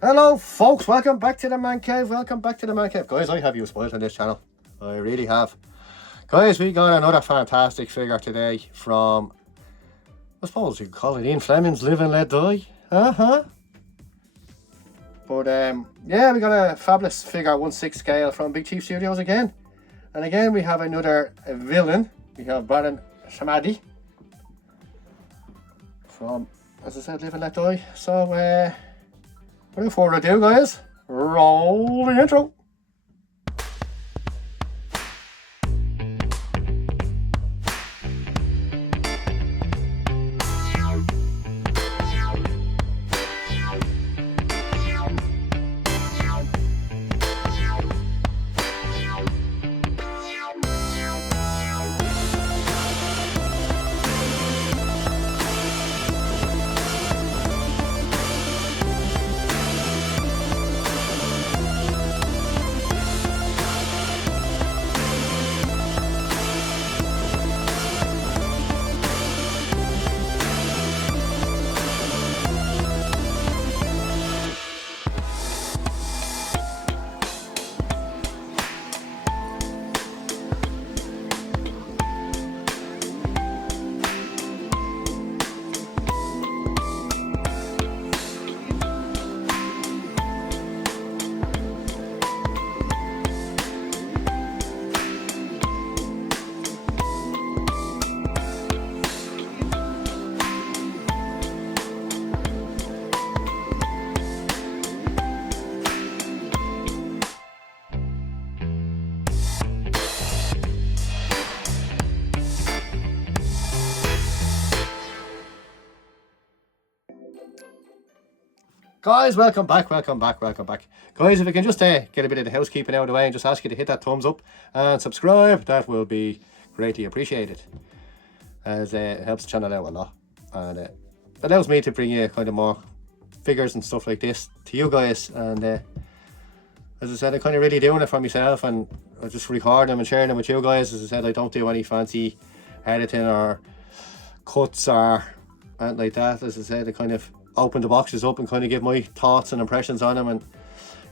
Hello folks, welcome back to the Man Cave, Guys, I have you spoiled on this channel, I really have. Guys, we got another fantastic figure today from, I suppose you could call it Ian Fleming's Live and Let Die. But yeah, we got a fabulous figure 1/6 scale from Big Chief Studios again. And again we have another villain. We have Baron Samedi from, as I said, Live and Let Die. So without further ado, guys, roll the intro. Guys, welcome back. Guys, if we can just get a bit of the housekeeping out of the way and just ask you to hit that thumbs up and subscribe, that will be greatly appreciated, as it helps the channel out a lot, and it allows me to bring you kind of more figures and stuff like this to you guys. And as I said, I'm kind of really doing it for myself, and I just record them and sharing them with you guys. As I said, I don't do any fancy editing or cuts or anything like that. As I said, I kind of open the boxes up and kind of give my thoughts and impressions on them. And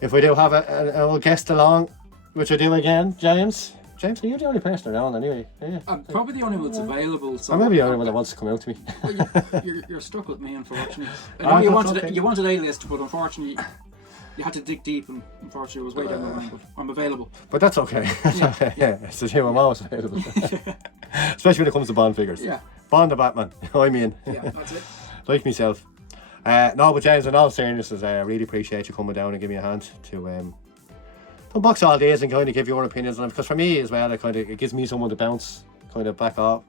if we do have a old guest along, which I do again, James, are you the only person around anyway? I'm probably the only one that's available. So or maybe the only one that wants to come out to me. Well, you're stuck with me, unfortunately. I know you wanted A-list, but unfortunately you had to dig deep, and unfortunately it was way down the line. But I'm available. But that's okay. Yeah, so I'm always available. Especially when it comes to Bond figures. Yeah. Bond the Batman. I mean. Yeah, that's it. Like myself. No, but James, in all seriousness, I really appreciate you coming down and giving me a hand to unbox all these and kind of give your opinions on them, because for me as well, it gives me someone to bounce kind of back off,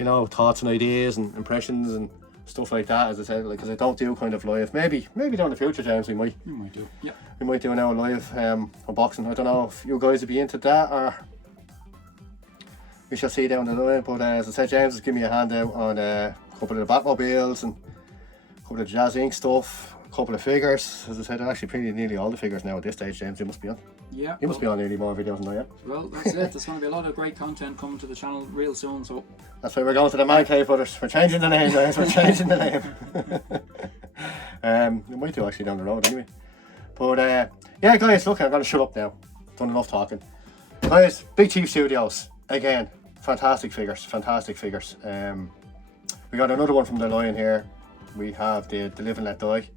you know, thoughts and ideas and impressions and stuff like that. As I said, because I don't do kind of live. Maybe down in the future, James, we might do. Yeah. We might do an hour live unboxing. I don't know if you guys would be into that, or we shall see down the line. But as I said, James has given me a hand out on a couple of the Batmobiles and a couple of Jazz Inc stuff, a couple of figures. As I said, actually pretty nearly all the figures now at this stage, James. You must be on. Yeah. You must be on nearly more videos than I am. Well, that's it. There's going to be a lot of great content coming to the channel real soon, so that's why we're going to the Man Cave, brothers. We're changing the name, guys. We're changing the name. We might do actually down the road anyway. But yeah, guys, look, I'm going to shut up now. Done enough talking. Guys, Big Chief Studios again. Fantastic figures. We got another one from the line here. We have the Live and Let Die,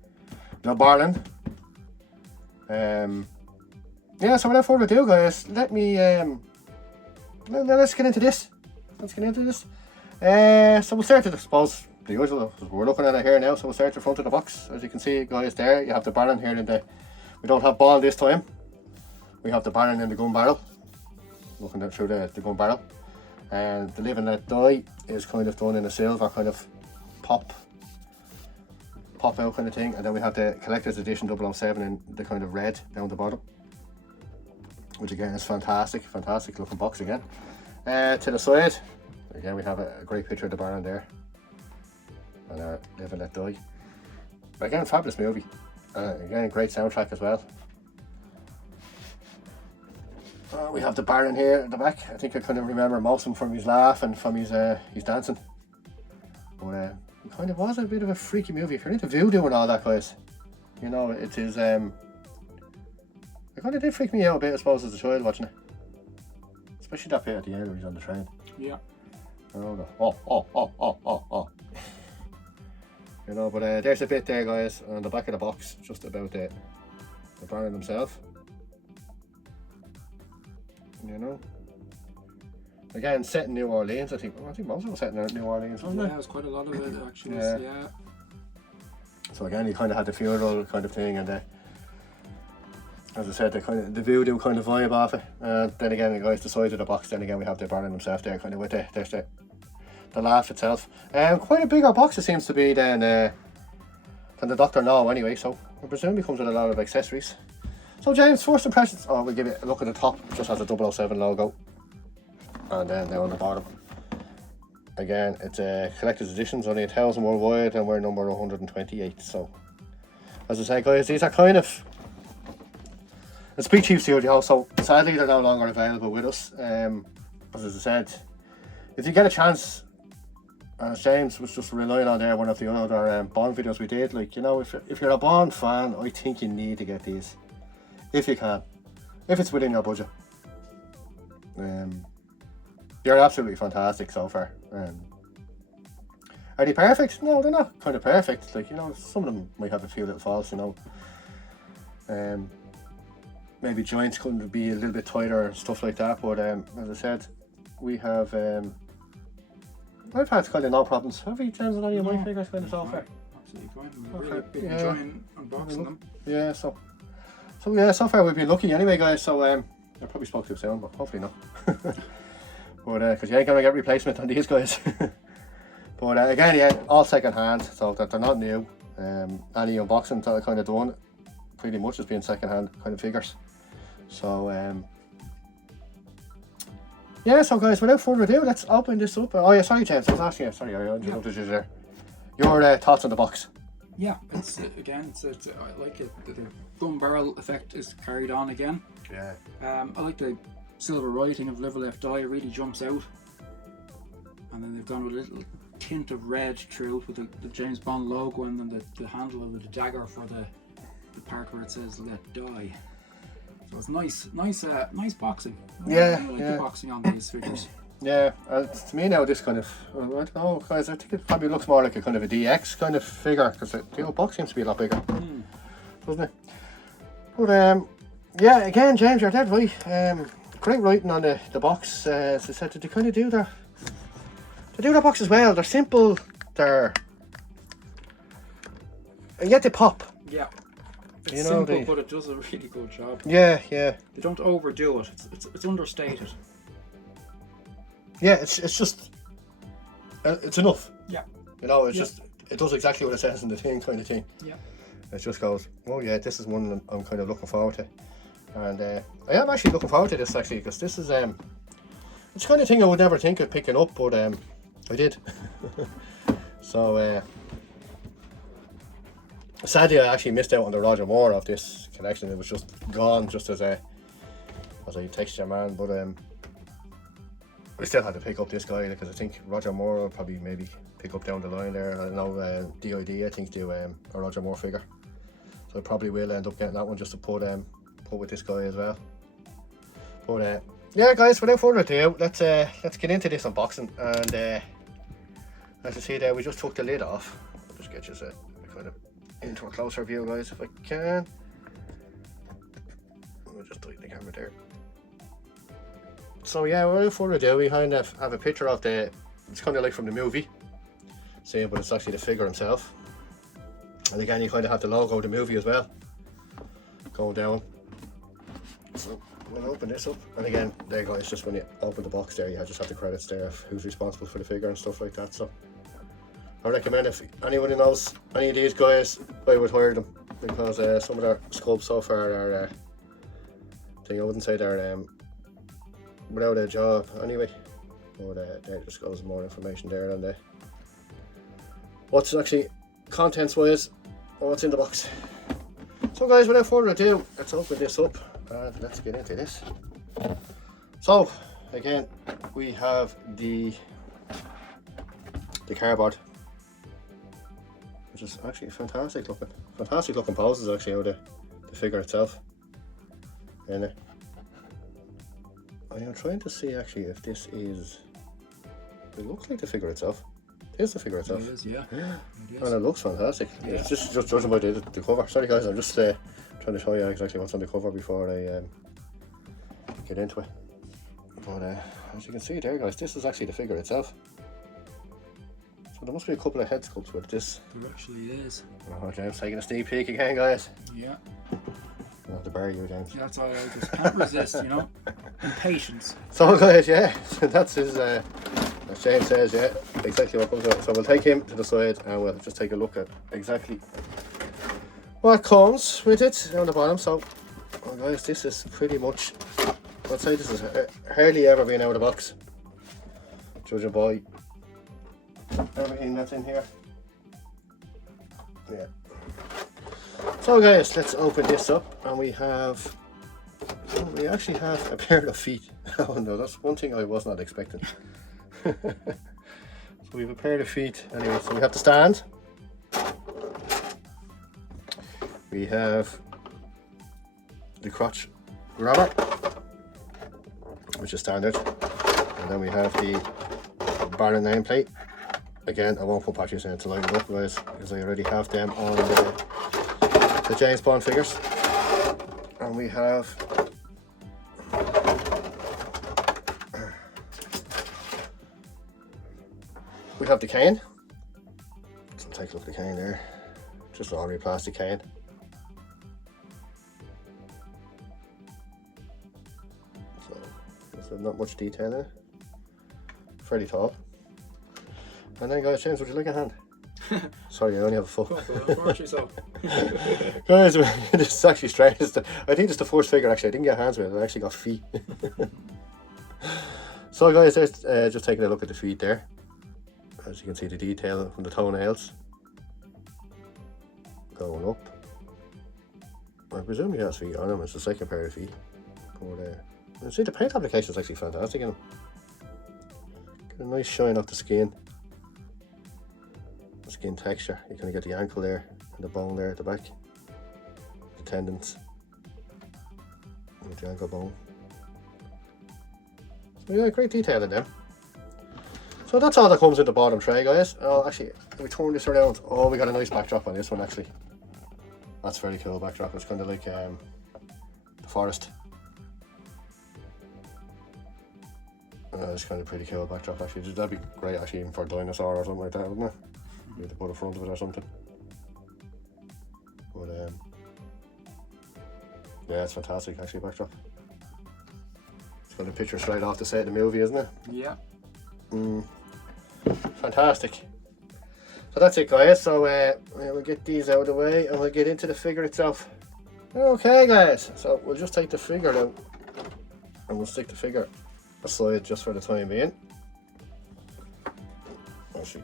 the Barland. Yeah, so without further ado, guys, let me let's get into this. So we'll start at, I suppose, the usual. We're looking at it here now, so we'll start at the front of the box. As you can see, guys, there you have the Baron here in the. We don't have ball this time. We have the Baron in the gun barrel. Looking at through the gun barrel, and the Live and Let Die is kind of done in a silver kind of pop out kind of thing, and then we have the collector's edition 007 in the kind of red down the bottom, which again is fantastic looking box again. To the side again we have a great picture of the Baron there and our Live and Let Die. But again, fabulous movie, again great soundtrack as well. We have the Baron here at the back. I think I kind of remember most of him from his laugh and from his dancing. But it kind of was a bit of a freaky movie. If you're into voodoo and all that, guys, You know, it is, it kind of did freak me out a bit, I suppose, as a child watching it. Especially that bit at the end where he's on the train. Yeah. You know, You know, but there's a bit there, guys, on the back of the box, just about the Baron himself. You know. Again, set in New Orleans, I think most of it was set in New Orleans, wasn't it? Yeah, it was quite a lot of it, actually. Yeah. So again, he kind of had the funeral kind of thing, and as I said, the voodoo kind of vibe off it. Then again, the guys, the side of the box, then again we have the Baron himself there, kind of with the laugh itself. Quite a bigger box it seems to be than the Dr. No anyway, so I presume it comes with a lot of accessories. So James, first impressions, we'll give it a look at the top, it just has a 007 logo. And then down on the bottom. Again, it's a collector's edition, only 1,000 worldwide, and we're number 128. So, as I say, guys, these are kind of it's Big Chief Studio, so sadly they're no longer available with us. As I said, if you get a chance, as James was just relying on there, one of the other Bond videos we did, like, you know, if you're a Bond fan, I think you need to get these, if you can, if it's within your budget. They're absolutely fantastic so far. Are they perfect? No, they're not kind of perfect. Like, you know, some of them might have a few little faults, you know. Maybe joints couldn't be a little bit tighter and stuff like that. But as I said, we have. I've had kind of no problems. Have you, James, on any of my figures kind of so far? Absolutely fine. We're really been enjoying unboxing them. Yeah, so yeah, so far we've been lucky anyway, guys. So I probably spoke too soon, but hopefully not. But because you ain't gonna get replacement on these guys. But again, yeah, all second hand, so that they're not new. Any unboxing that I kind of done, pretty much has been second hand kind of figures. So yeah, so guys, without further ado, let's open this up. Oh yeah, sorry James, I was asking you, sorry, I interrupted you there. Your thoughts on the box? Yeah, it's again, I like it. The gun barrel effect is carried on again. Yeah. I like the silver writing of Live and Let Die, it really jumps out. And then they've gone with a little tint of red through with the James Bond logo, and then the handle of the dagger for the part where it says Let Die. So it's nice boxing. Yeah, I like the boxing on these figures. Yeah, to me now this kind of, I don't know guys, I think it probably looks more like a kind of a DX kind of figure, because the old box seems to be a lot bigger, doesn't it? But yeah, again James, you're dead right. Great writing on the box. As I said, they kind of do their box as well. They're simple, and yet they pop. Yeah. It's you know, simple, but it does a really good job. Yeah. They don't overdo it. It's understated. Yeah, it's just it's enough. Yeah. You know, it's just it does exactly what it says in the thing, kind of thing. Yeah. It just goes, oh yeah, this is one I'm kind of looking forward to, and I am actually looking forward to this actually, because this is it's the kind of thing I would never think of picking up, but I did. So sadly I actually missed out on the Roger Moore of this collection. It was just gone just as I text your man, but I still had to pick up this guy because I think Roger Moore will probably maybe pick up down the line there. I know DID I think do a Roger Moore figure, so I probably will end up getting that one just to put with this guy as well. But yeah guys, without further ado, let's get into this unboxing. And as you see there, we just took the lid off. I'll just get you a kind of into a closer view guys if I can. I'll just tighten the camera there. So yeah, without further ado, we kind of have a picture of it's kind of like from the movie, see, but it's actually the figure himself. And again, you kind of have the logo of the movie as well, going down. So we'll open this up, and again, there guys, just when you open the box there, you just have the credits there of who's responsible for the figure and stuff like that. So I recommend if anyone knows any of these guys, I would hire them, because some of their sculpts so far are, I wouldn't say they're without a job anyway, but there just goes more information there on what's actually contents wise, what's in the box. So guys, without further ado, let's open this up and let's get into this. So again, we have the cardboard, which is actually fantastic looking poses actually out of the figure itself. And I am trying to see actually if this is, it looks like the figure itself. It is the figure itself. It is, yeah. It is. And it looks fantastic. Yeah. It's just judging by the cover. Sorry guys, I'm just trying to show you exactly what's on the cover before I get into it. But as you can see there guys, this is actually the figure itself. So there must be a couple of head sculpts with this. There actually is. Oh, James taking a sneak peek again guys. Yeah. I'll have to bury you, James. Yeah, that's all I just can't resist, you know. Impatience. So guys, yeah, that's his, as James says, yeah, exactly what comes out. So we'll take him to the side and we'll just take a look at exactly what comes with it down the bottom. So, well guys, this is pretty much, I'd say this is hardly ever been out of the box, judging by everything that's in here. Yeah. So guys, let's open this up, and we actually have a pair of feet. Oh no, that's one thing I was not expecting. So we have a pair of feet anyway. So we have the stand, we have the crotch grabber, which is standard, and then we have the Baron nameplate. Again, I won't put patches in to line it up guys, because I already have them on the James Bond figures. And we have the cane. So take a look at the cane there, just an ordinary plastic cane. So there's not much detail in it, fairly tall. And then guys, James, would you like a hand? Sorry, I only have a foot. Unfortunately so. Guys, this is actually strange. I think it's the first figure actually I didn't get hands with it. I actually got feet. So guys, there's just taking a look at the feet there. As you can see, the detail from the toenails going up. I presume he has feet on him. It's the second pair of feet. But see, the paint application is actually fantastic in him. Get a nice shine off the skin. Skin texture. You kind of get the ankle there and the bone there at the back, the tendons with the ankle bone. So yeah, great detail in them. So that's all that comes in the bottom tray guys. Oh, actually, if we turn this around, oh, we got a nice backdrop on this one actually. That's very cool backdrop. It's kind of like the forest. It's kind of pretty cool backdrop actually. That'd be great actually even for a dinosaur or something like that, wouldn't it? You have to put a front of it or something. But yeah, it's fantastic actually backdrop. It's got a picture straight off the set of the movie, isn't it? Yeah. Fantastic. So that's it guys. So we'll get these out of the way and we'll get into the figure itself. Okay guys, so we'll just take the figure out and we'll stick the figure aside just for the time being. Actually,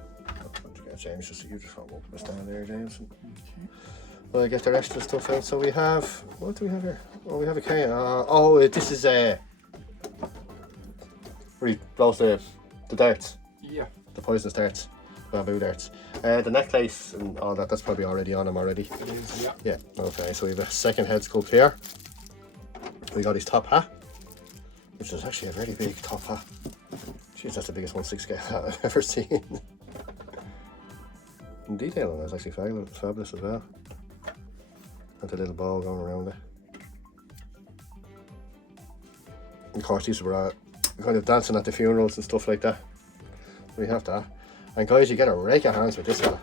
James, you just hold up the stand there, James. Okay. We'll get the rest of the stuff out. So we have, what do we have here? Oh, we have a cane. This is where he blows the darts. Yeah. The poisonous darts, bamboo darts. The necklace and all that, that's probably already on him already. It is, yeah. Yeah, okay, so we have a second head sculpt here. We got his top hat, which is actually a very big top hat. Jeez, that's the biggest 1/6 scale hat I've ever seen. And detail on it is actually fabulous as well. And the little ball going around it. Of course, these were kind of dancing at the funerals and stuff like that. We have that. And guys, you get a rake of hands with this one.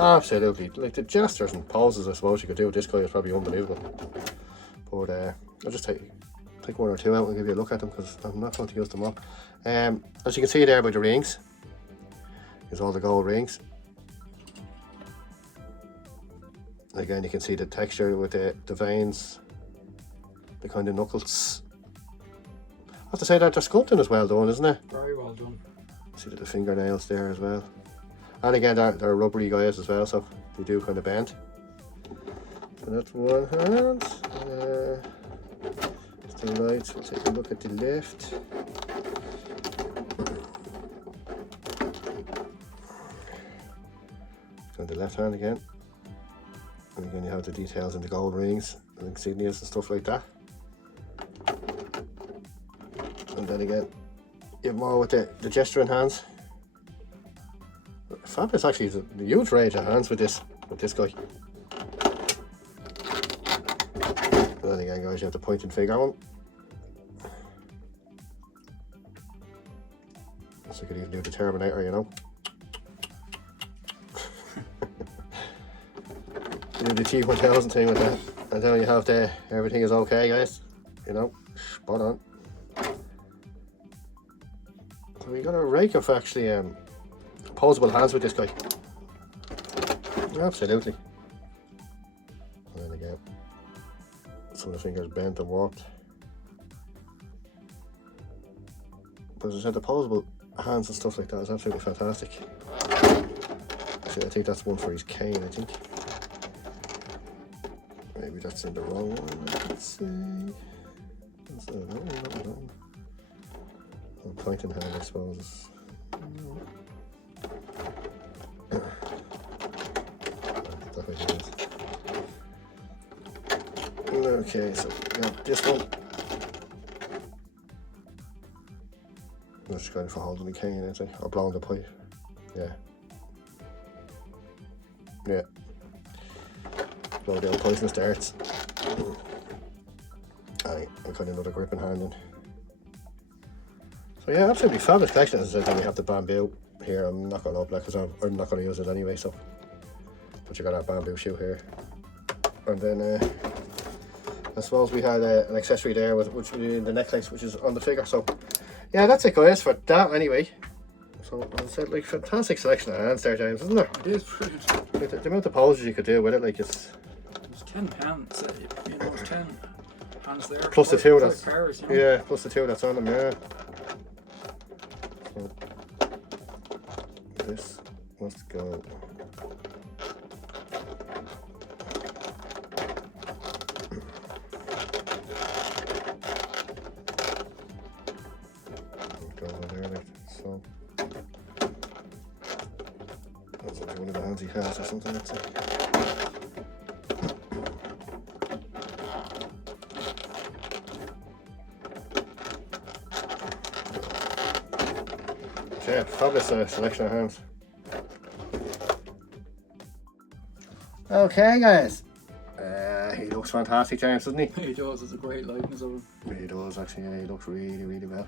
Absolutely. Like the gestures and poses I suppose you could do with this guy is probably unbelievable. But I'll just take one or two out and give you a look at them because I'm not going to use them all. As you can see there by the rings, there's all the gold rings. Again, you can see the texture with the veins, the kind of knuckles. I have to say that their sculpting is well done, isn't it? Very well done. See the fingernails there as well. And again, they're rubbery guys as well, so they do kind of bend. So that's one hand. That's the right. We'll take a look at the left. And the left hand again. And again you have the details in the gold rings and insignias and stuff like that. And then again, you have more with the gesturing hands. Fabulous actually, the huge range of hands with this guy. And then again guys, you have the point and finger one. So you could even do the Terminator, you know. Do the T1000 thing with that. And then you have the everything is okay guys. You know, spot on. So we got a rake of actually opposable hands with this guy. Absolutely. And then again, some of the fingers bent and warped. But as I said, the opposable hands and stuff like that is absolutely fantastic. Actually, I think that's one for his cane, I think. Maybe that's in the wrong one, let's see. That's the wrong one. Pointing hand, I suppose. Okay, so yeah, this one. That's going for holding the cane, isn't it? Or blowing the pipe. Yeah. Yeah. Blow down poisonous darts. Aye, and kind of another gripping hand in. So yeah, absolutely fabulous collection. As I said, then we have the bamboo here. I'm not going to open that because I'm not going to use it anyway. So, but you got that bamboo shoe here, and then I suppose we had an accessory there with which the necklace, which is on the figure. So yeah, that's it guys for that anyway. So as I said, like fantastic selection of hands there, James, isn't there? It is brilliant. The amount of poses you could do with it, like it's. There's 10 hands. You know, there's 10 hands there. Plus the two that's. Pairs, you know? Yeah, plus the two that's on them. Yeah. So, this must go. Go over there, like so. That's like one of the hands he has or something. Let's see. Yeah, fabulous selection of hands. Okay, guys. He looks fantastic, James, doesn't he? He does. It's a great likeness of him. He does, actually. Yeah, he looks really, really well.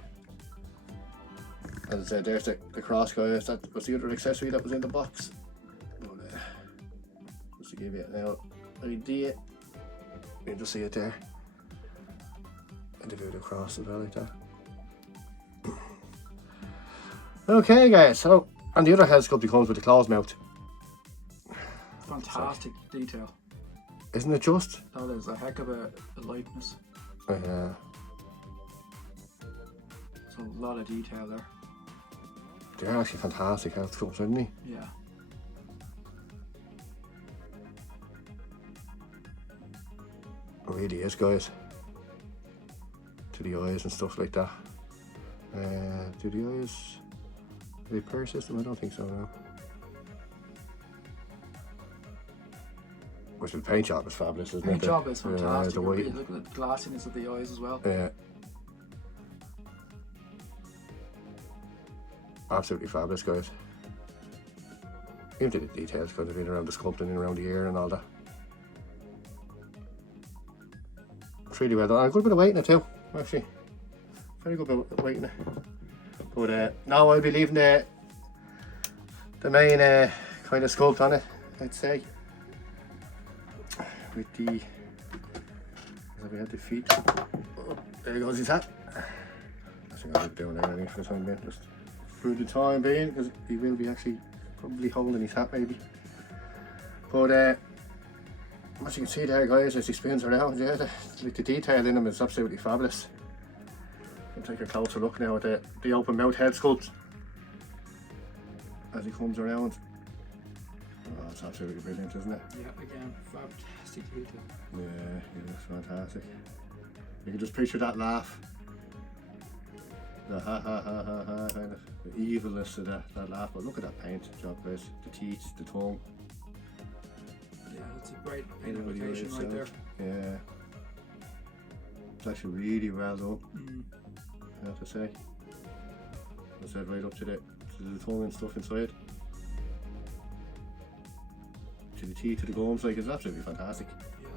As I said, there's the cross, guys. That was the other accessory that was in the box. But, just to give you an idea, you can just see it there. And to do the cross as well, like that. Okay guys, so and the other head sculpture comes with the closed mouth. Fantastic detail. Isn't it just? That is a heck of a likeness. Yeah. So a lot of detail there. They're actually fantastic head sculptures, aren't they? Yeah. It really is, guys. To the eyes and stuff like that. Do the eyes... Are they pair system? I don't think so, no. Which the paint job is fabulous, isn't it? Paint job is fantastic. The white. Look at the glassiness of the eyes as well. Yeah. Absolutely fabulous, guys. Even to the details, kind of in around the sculpting and around the ear and all that. It's really well done. And a good bit of weight in it too, actually. Very good bit of weight in it. But now I'll be leaving the main kind of sculpt on it, I'd say. With the, so we have the feet. Oh, there goes his hat. I think I'll be doing everything for the time being, just for the time being, because he will be actually probably holding his hat maybe. But as you can see there, guys, as he spins around, yeah, the detail in him is absolutely fabulous. Take a closer look now at the open mouth head sculpt as he comes around. Oh, it's absolutely brilliant, isn't it? Yeah, again, fantastic detail. Yeah, he looks fantastic. You can just picture that laugh. The ha ha ha ha ha kind of the evilness of that laugh. But look at that paint job, guys. The teeth, the tongue. It's a great You know, the application eyes right there. out. Yeah. It's actually really well done, I have to say. I said right up to the tongue and stuff inside. To the teeth, to the gums, like, it's absolutely fantastic. Yeah.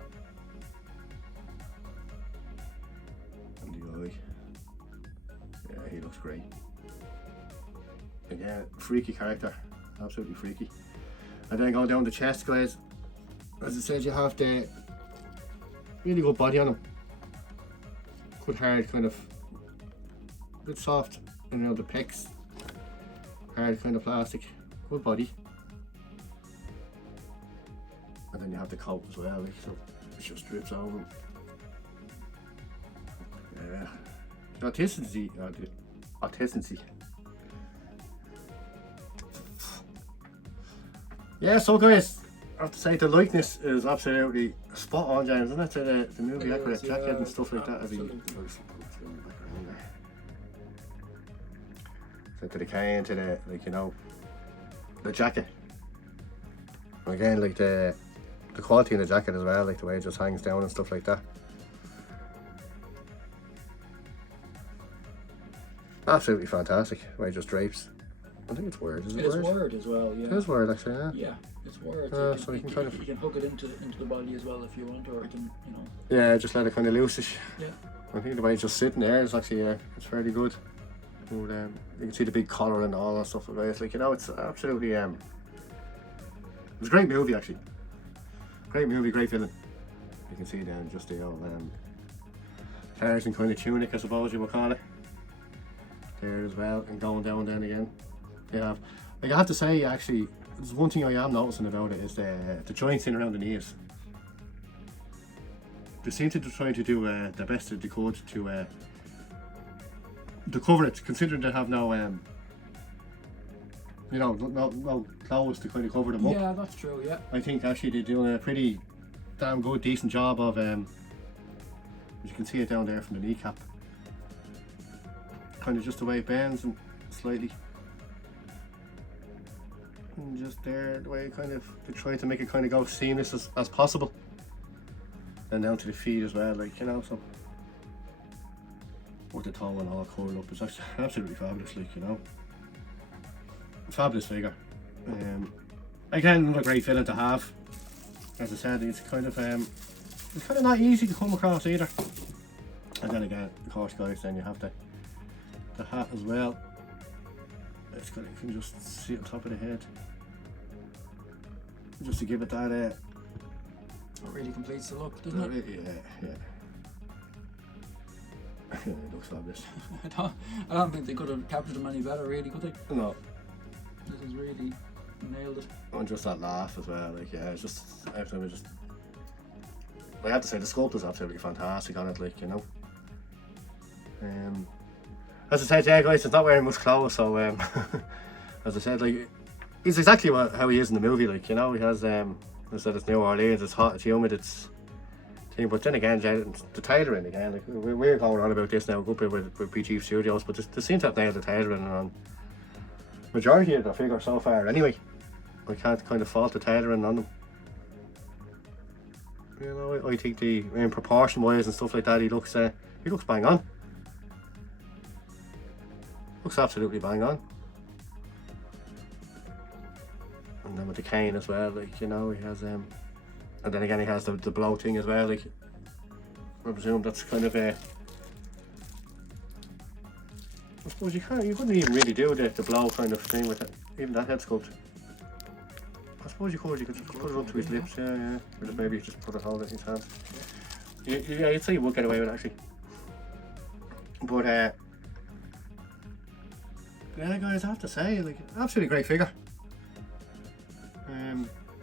And the eye. Yeah, he looks great. Again, freaky character. Absolutely freaky. And then going down the chest, guys. As I said, you have the really good body on him. Good hard, kind of a bit soft around the pecs. Hard kind of plastic. Good body. And then you have the coat as well, like, so it just drips over him. Yeah. The authenticity. Yeah, so guys, I have to say the likeness is absolutely spot on, James, isn't it? To the movie accurate jacket and stuff like that. So to the cane, to the, like, you know, the jacket. Again, like the quality in the jacket as well, like the way it just hangs down and stuff like that. Absolutely fantastic. The way it just drapes. I think it's word. Is it It is word? word as well, yeah. It is word, actually, yeah. Yeah, it's word. So you can kind of... You can hook it into the body as well if you want, or you can, you know. Yeah, just let it kind of loosish. Yeah. I think the way it's just sitting there is actually, it's fairly good. But, you can see the big collar and all that stuff. It's like, you know, it's absolutely... It's a great movie, actually. Great movie, great villain. You can see then just the old Tarzan kind of tunic, I suppose you would call it. There as well, and going down then again. Yeah, like I have to say, actually, there's one thing I am noticing about it is the joints in around the knees. They seem to try to do the best that they could to cover it, considering they have no you know, no clothes to kind of cover them up. Yeah, that's true, yeah. I think actually they're doing a pretty damn good, decent job of, as you can see it down there from the kneecap. Kind of just the way it bends and slightly. And just there, the way it kind of, they try to make it kind of go seamless as possible. And down to the feet as well, like, you know, so. With the toe and all curled up, it's actually absolutely fabulous, like, you know. Fabulous figure. Again, another great villain to have. As I said, it's kind of not easy to come across either. And then again, of course, guys, then you have the hat as well. It's kind of, you can just see it on top of the head, just to give it that. It really completes the look, doesn't it? Yeah. It looks fabulous. I don't think they could have captured him any better, really, could they? No. This has really nailed it. And just that laugh as well, like, yeah, it's just, every time I have to say the sculpt is absolutely fantastic on it, like, you know. As I said, yeah, guys, he's not wearing much clothes, so as I said, like, he's exactly how he is in the movie, like, you know. He has I said, it's New Orleans, it's hot, it's humid, it's thing, but then again, the tailoring again, like, we're going on about this now a good bit with PG Studios, but they seem to have nailed the tailoring on majority of the figure so far anyway. I can't kind of fault the tailoring on them. You know, I think in proportion wise and stuff like that, he looks bang on. Looks absolutely bang on. And then with the cane as well, like, you know, he has and then again he has the blow thing as well, like, I presume that's kind of I suppose you couldn't even really do the blow kind of thing with it, even that head sculpt. I suppose you could just put it up to his lips, yeah. Or just maybe just put it, hold it in his hand. Yeah, I'd say you would get away with it, actually. But yeah, guys, I have to say, like, absolutely great figure.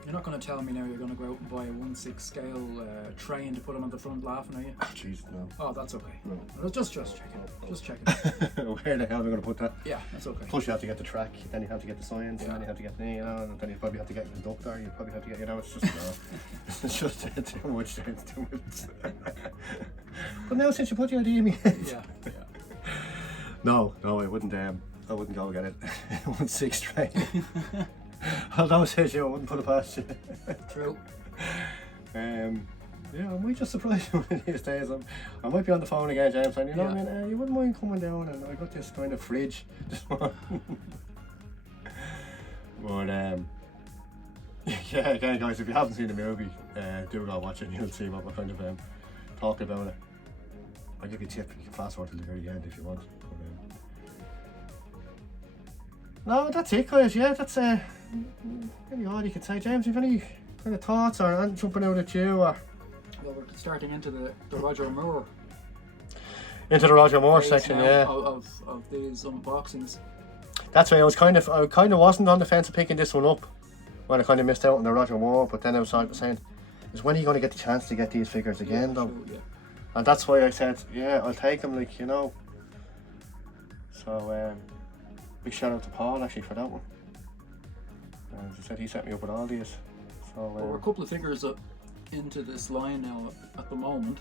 You're not going to tell me now you're going to go out and buy a 1/6 scale train to put him on the front laughing, are you? Oh, jeez, no. Oh, that's okay. No. Just checking. Just checking. Where the hell am I going to put that? Yeah, that's okay. Plus you have to get the track, then you have to get the science, and then you have to get the, you know, and then you probably have to get the conductor, you probably have to get, you know, it's just, it's just too much. But now since you put your idea in me. Yeah. No, I wouldn't go get it. 1/6 train. Although I said, I wouldn't put it past you. True. Yeah, I might just surprise you one of these days. I might be on the phone again, James, and you know what I mean, you wouldn't mind coming down, and I got this kind of fridge. But yeah, again guys, if you haven't seen the movie, do go watch it and you'll see what we're kind of talking about it. I'll give you a tip, you can fast forward to the very end if you want. No, that's it guys, yeah, that's any all you could say. James, have any kind of thoughts or anything jumping out at you? Or Well, we're starting into the Roger Moore. Into the Roger Moore section, yeah. Of these unboxings. That's why I kind of wasn't on the fence of picking this one up when I kind of missed out on the Roger Moore, but then I was saying, is when are you going to get the chance to get these figures again, though? True, yeah. And that's why I said, yeah, I'll take them, like, you know. So, big shout out to Paul actually for that one. And as I said, he set me up with all these. So, Well, we're a couple of figures into this line now at the moment.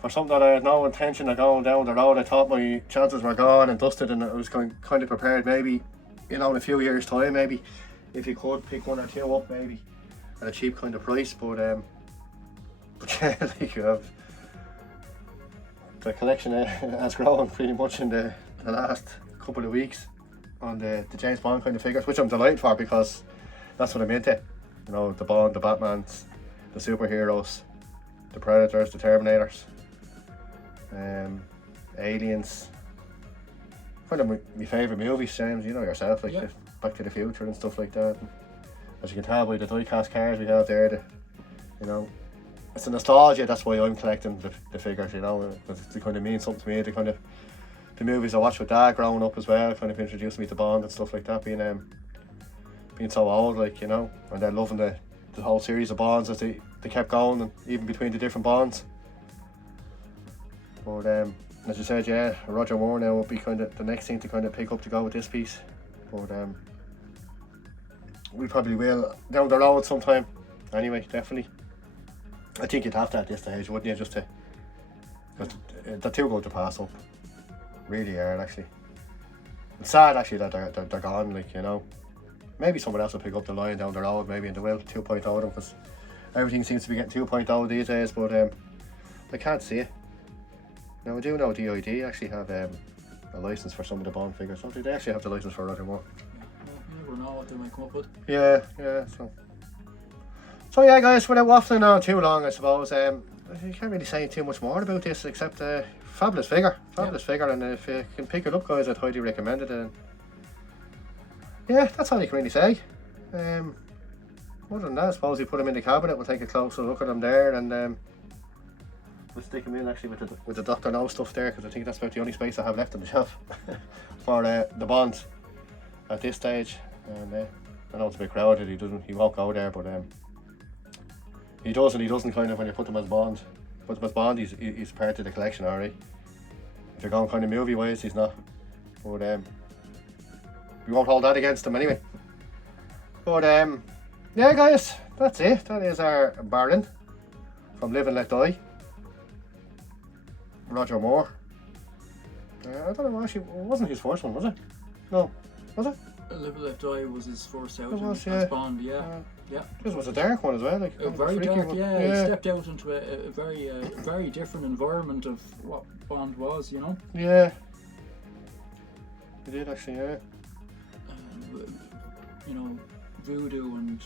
For something that I had no intention of going down the road, I thought my chances were gone and dusted, and I was kind of prepared, maybe, you know, in a few years' time, maybe, if you could pick one or two up, maybe, at a cheap kind of price, but yeah, like, the collection has grown pretty much in the last couple of weeks on the James Bond kind of figures, which I'm delighted for, because that's what I'm into, you know, the Bond, the Batmans, the superheroes, the Predators, the Terminators, Aliens, kind of my favourite movies, James, you know yourself, like Back to the Future and stuff like that. And as you can tell by the die-cast cars we have there, you know, it's a nostalgia. That's why I'm collecting the figures, you know, because it kind of means something to me. The movies I watched with Dad growing up as well kind of introduced me to Bond and stuff like that, being so old, like, you know, and then loving the whole series of Bonds as they kept going, and even between the different Bonds. But as you said, yeah, Roger Moore now will be kind of the next thing to kind of pick up to go with this piece. But we probably will down the road sometime. Anyway, definitely. I think you'd have to at this stage, wouldn't you? Just to, because they're too good to pass up. Really are, actually. It's sad actually that they're gone. Like, you know, maybe someone else will pick up the line down the road. Maybe, and they will 2.0 them, because everything seems to be getting 2.0 these days. But I can't see it. Now I do know DID actually have a license for some of the Bond figures. So they actually have the license for Roger Moore. You never know what they might come up with. Yeah. So yeah, guys, without waffling on too long, I suppose, you can't really say too much more about this, except fabulous figure, and if you can pick it up, guys, I'd highly recommend it. And yeah, that's all you can really say. Other than that, I suppose you put them in the cabinet, we'll take a closer look at them there, and we'll stick them in actually with the Dr. No stuff there, because I think that's about the only space I have left on the shelf for the Bonds at this stage. And I know it's a bit crowded, he won't go there, but he does and he doesn't, kind of, when you put them as Bond. He's part of the collection, alright. If you're going kind of movie wise, he's not. But we won't hold that against him anyway. But yeah, guys, that's it. That is our Baron from Live and Let Die. Roger Moore. I don't know, actually, it wasn't his first one, was it? No, was it? Live and Let Die was his first out as Bond, yeah. This was a dark one as well, like very dark, one. yeah. He stepped out into a very different environment of what Bond was, you know. Yeah, he did actually, yeah. You know, voodoo and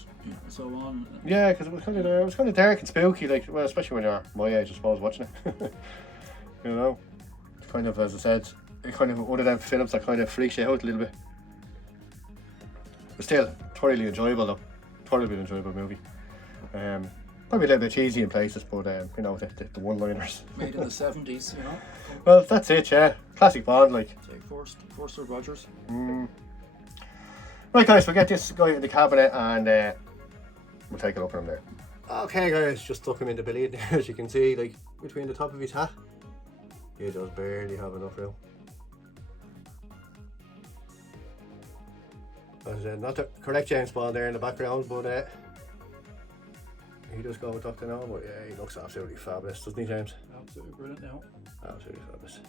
so on. Yeah, because it was kind of dark and spooky, like, well, especially when you're my age, I suppose, watching it. You know, it's kind of, as I said, it's kind of one of them films that kind of freaks you out a little bit. But still, thoroughly enjoyable though. Thoroughly enjoyable movie. Probably a little bit cheesy in places, but you know, the one-liners. Made in the 70s, you know. Well, that's it, yeah. Classic Bond, like. Forster Rogers. Right, guys, we'll get this guy in the cabinet and we'll take a look at him there. Okay, guys, just stuck him in the billiard there, as you can see, like, between the top of his hat. He does barely have enough room. Not the correct James Bond there in the background, but he does go with Dr. No, but yeah, he looks absolutely fabulous, doesn't he, James? Absolutely brilliant now. Absolutely fabulous.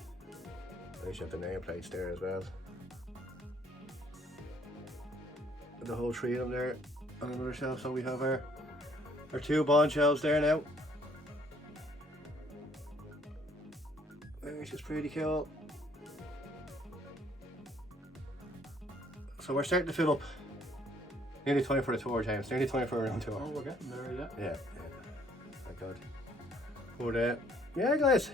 At least you have the nameplates there as well. The whole three of them there on another shelf, so we have our two Bond shelves there now. which is pretty cool. So we're starting to fill up. Nearly time for the tour, James. Nearly time for a round tour. Oh, we're getting there, yeah. Yeah. Thank God. But yeah, guys.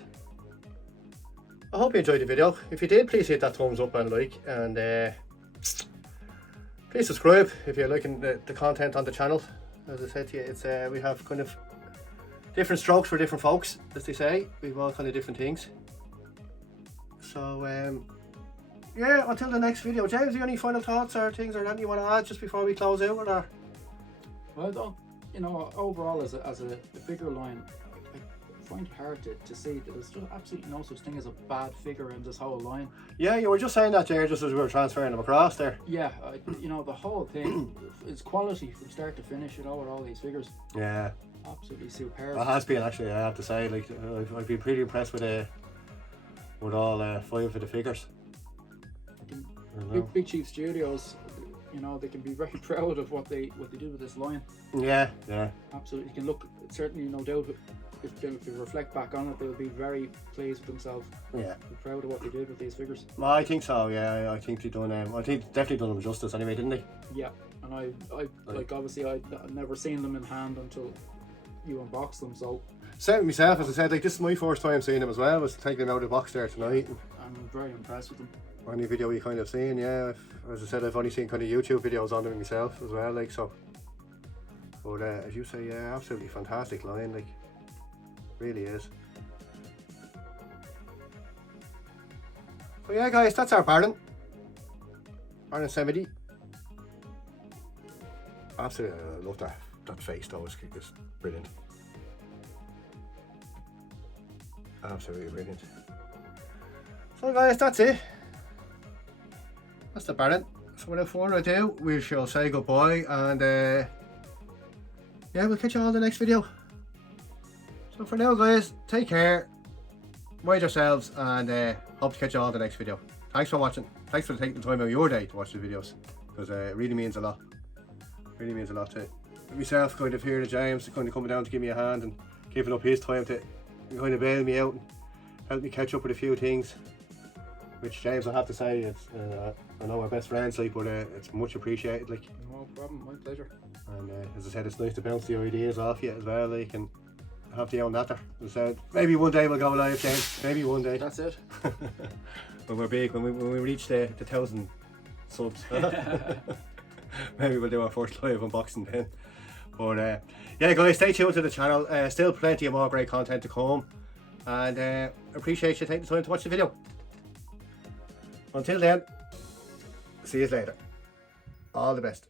I hope you enjoyed the video. If you did, please hit that thumbs up and like, and please subscribe if you're liking the content on the channel. As I said to you, it's we have kind of different strokes for different folks, as they say. We've all kind of different things. So yeah, until the next video. James, do you have any final thoughts or things or anything you want to add just before we close out? Or? Well, I don't, you know, overall as a figure line, I find it hard to see that there's just absolutely no such thing as a bad figure in this whole line. Yeah, you were just saying that there just as we were transferring them across there. Yeah, you know, the whole thing is quality from start to finish, you know, with all these figures. Yeah. Absolutely superb. It has been, actually, I have to say. Like, I've been pretty impressed with all 5 of the figures. Big Chief Studios, you know, they can be very proud of what they did with this line. Yeah. Absolutely. You can look, certainly, no doubt, if they reflect back on it, they'll be very pleased with themselves. Yeah. Be proud of what they did with these figures. Well, I think so. Yeah, I think they definitely done them justice anyway, didn't they? Yeah, and I like obviously I'd never seen them in hand until you unboxed them, so. Same with myself, as I said. Like, this is my first time seeing them as well. Was taking them out of the box there tonight. I'm very impressed with them. Any video you kind of seen, yeah. As I said, I've only seen kind of YouTube videos on them myself as well, like so. But as you say, yeah, absolutely fantastic line, like, really is. So yeah, guys, that's our Baron Samedi. Absolutely, I love that face though. It's brilliant. Absolutely brilliant. So guys, that's it. That's the Baron. So without further ado, we shall say goodbye, and yeah, we'll catch you all in the next video. So for now, guys, take care, mind yourselves, and hope to catch you all in the next video. Thanks for watching. Thanks for taking the time out of your day to watch the videos, because it really means a lot. Really means a lot to myself, kind of here to James, kind of coming down to give me a hand and giving up his time to kind of bail me out and help me catch up with a few things. Which, James, I have to say, it's I know we're best friends, like, but it's much appreciated, like. No problem, my pleasure. And as I said, it's nice to bounce the ideas off you as well, like, and have the own that there. As I said, maybe one day we'll go live, James. Maybe one day. That's it. When we're big, when we reach the 1,000 subs, maybe we'll do our first live unboxing then. But yeah, guys, stay tuned to the channel. Still plenty of more great content to come, and appreciate you taking the time to watch the video. Until then, see you later. All the best.